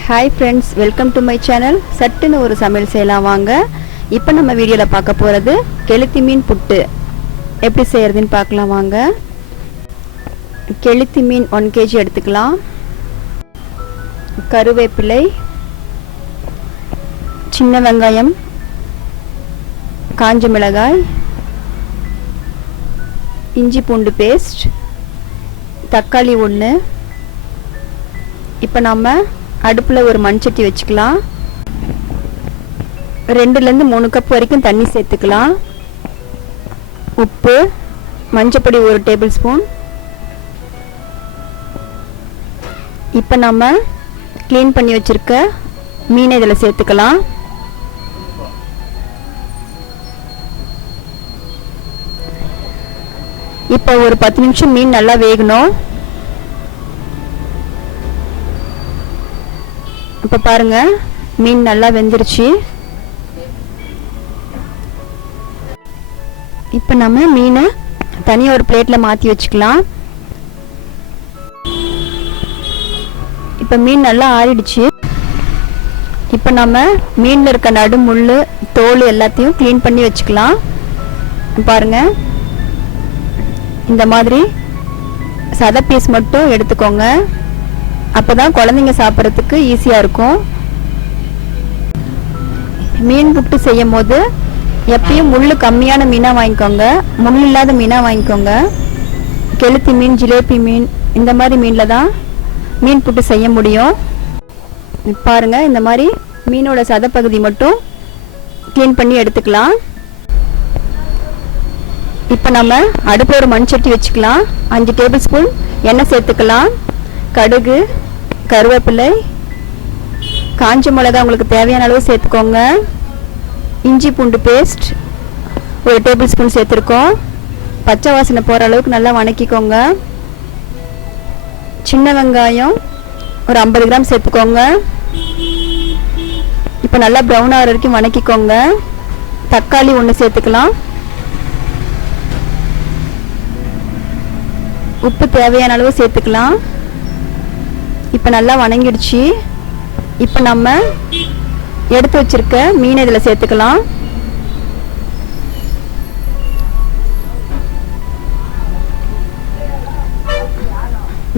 Hi friends welcome to my channel சட்டுன்னு ஒரு சமையல் செய்யலாம் வாங்க. இப்போ நம்ம வீடியோவில் பார்க்க போகிறது கெளுத்தி மீன் புட்டு. எப்படி செய்கிறதுன்னு பார்க்கலாம் வாங்க. கெளுத்தி மீன் ஒன் கேஜி எடுத்துக்கலாம். கருவேப்பிலை சின்ன வெங்காயம் காஞ்ச மிளகாய் இஞ்சி பூண்டு பேஸ்ட் தக்காளி ஒன்று இப்போ நம்ம அடுப்பில் ஒரு மண்சட்டி வச்சுக்கலாம். ரெண்டுலேருந்து மூணு கப் வரைக்கும் தண்ணி சேர்த்துக்கலாம். உப்பு மஞ்சப்பொடி ஒரு டேபிள் ஸ்பூன் இப்போ நம்ம க்ளீன் பண்ணி வச்சுருக்க மீனை இதில் சேர்த்துக்கலாம். இப்போ ஒரு பத்து நிமிஷம் மீன் நல்லா வேகணும். இப்போ பாருங்க மீன் நல்லா வெந்துருச்சு. இப்போ நம்ம மீனை தனியாக ஒரு பிளேட்டில் மாற்றி வச்சுக்கலாம். இப்போ மீன் நல்லா ஆறிடுச்சு. இப்போ நம்ம மீனில் இருக்க நடு முள் தோல் எல்லாத்தையும் க்ளீன் பண்ணி வச்சுக்கலாம். பாருங்க. இந்த மாதிரி சத பீஸ் மட்டும் எடுத்துக்கோங்க. அப்போ தான் குழந்தைங்க சாப்பிட்றதுக்கு ஈஸியாக இருக்கும். மீன் புட்டு செய்யும் போது எப்பயும் முள் கம்மியான மீனாக வாங்கிக்கோங்க. முள் இல்லாத மீனாக வாங்கிக்கோங்க. கெளுத்தி மீன் ஜிலேபி மீன் இந்த மாதிரி மீனில் தான் மீன் புட்டு செய்ய முடியும். பாருங்க இந்த மாதிரி மீனோட சதப்பகுதி மட்டும் க்ளீன் பண்ணி எடுத்துக்கலாம். இப்போ நம்ம அடுப்பில் ஒரு மண் சட்டி வச்சுக்கலாம். அஞ்சு டேபிள் ஸ்பூன் எண்ணெய் சேர்த்துக்கலாம். கடுகு கருவேப்பிலை காஞ்ச மிளகா உங்களுக்கு தேவையான அளவு சேர்த்துக்கோங்க. இஞ்சி பூண்டு பேஸ்ட் ஒரு டேபிள் ஸ்பூன் சேர்த்துருக்கோம். பச்சை வாசனை போகிற அளவுக்கு நல்லா வணக்கிக்கோங்க. சின்ன வெங்காயம் ஒரு ஐம்பது கிராம் சேர்த்துக்கோங்க. இப்போ நல்லா ப்ரௌன் ஆகிற வரைக்கும் வணக்கிக்கோங்க. தக்காளி ஒன்று சேர்த்துக்கலாம். உப்பு தேவையான அளவு சேர்த்துக்கலாம். இப்போ நல்லா வணங்கிடுச்சு. இப்போ நம்ம எடுத்து வச்சிருக்க மீன் இதில் சேர்த்துக்கலாம்.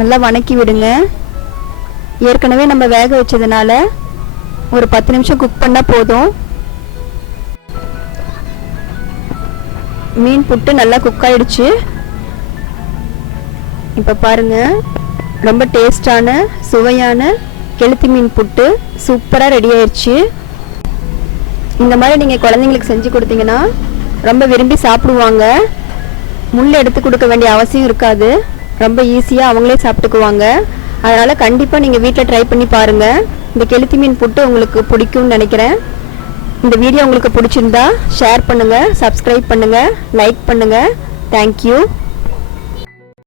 நல்லா வணக்கி விடுங்க. ஏற்கனவே நம்ம வேக வச்சதுனால ஒரு பத்து நிமிஷம் குக் பண்ணால் போதும். மீன் புட்டு நல்லா குக் ஆயிடுச்சு. இப்போ பாருங்க. ரொம்ப டேஸ்டான சுவையான கெளுத்தி மீன் புட்டு சூப்பராக ரெடி ஆயிடுச்சு இந்த மாதிரி நீங்கள் குழந்தைங்களுக்கு செஞ்சு கொடுத்தீங்கன்னா ரொம்ப விரும்பி சாப்பிடுவாங்க. முள் எடுத்து கொடுக்க வேண்டிய அவசியம் இருக்காது. ரொம்ப ஈஸியாக அவங்களே சாப்பிட்டுக்குவாங்க. அதனால் கண்டிப்பாக நீங்கள் வீட்டில் ட்ரை பண்ணி பாருங்கள் இந்த கெளுத்தி மீன் புட்டு உங்களுக்கு பிடிக்கும்னு நினைக்கிறேன். இந்த வீடியோ உங்களுக்கு பிடிச்சிருந்தா ஷேர் பண்ணுங்கள் சப்ஸ்கிரைப் பண்ணுங்கள் லைக் பண்ணுங்கள் தேங்க்யூ